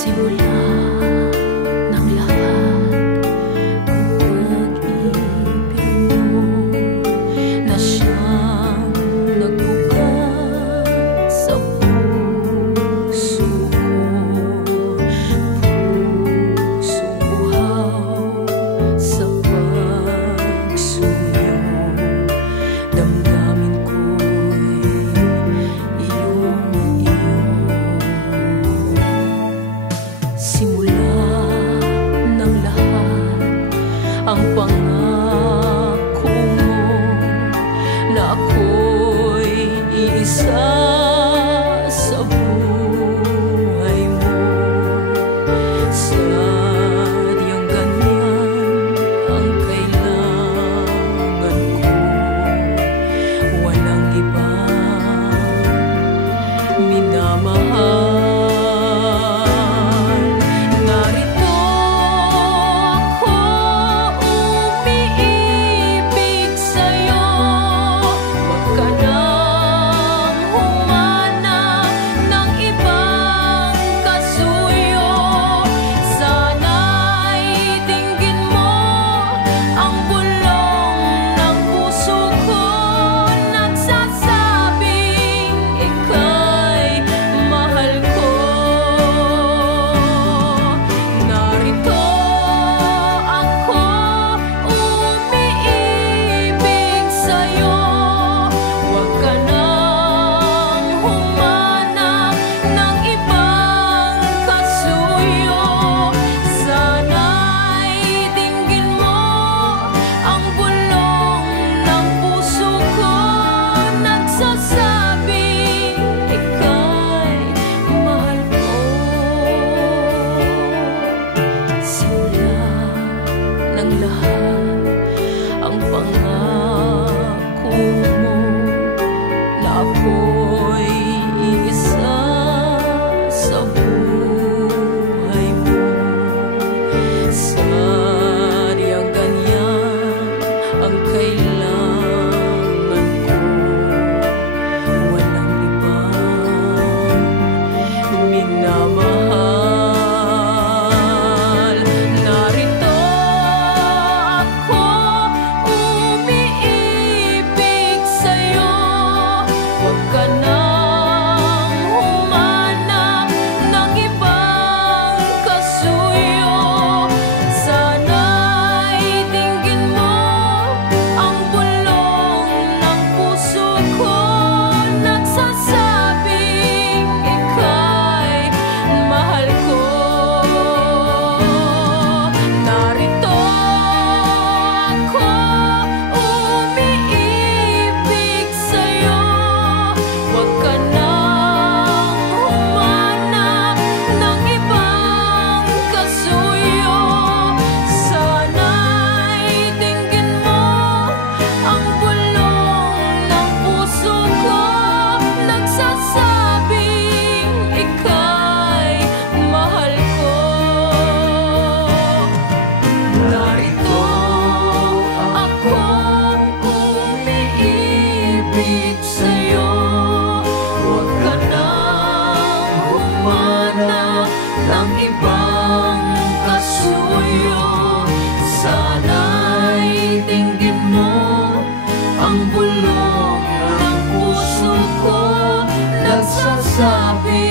Simula ng lahat ang pag-ibig mo na siyang nagbukat sa puso ko. Pusong uhaw sa pagsuyo, damdamin ko'y iyong-iyo. Simula ng lahat ang pangako mo na ako'y iisa sa buhay mo. Sadyang ganyan ang kailangan ko, walang ibang minamahal. Ang pangako mo na ako'y iisa sa buhay mo. Sadyang ganyan ang kailangan ko, walang ibang minamahal. Sa'yo, huwag ka nang humanap ng ibang kasuyo. Sana'y tingin mo ang bulong ng puso ko nagsasabi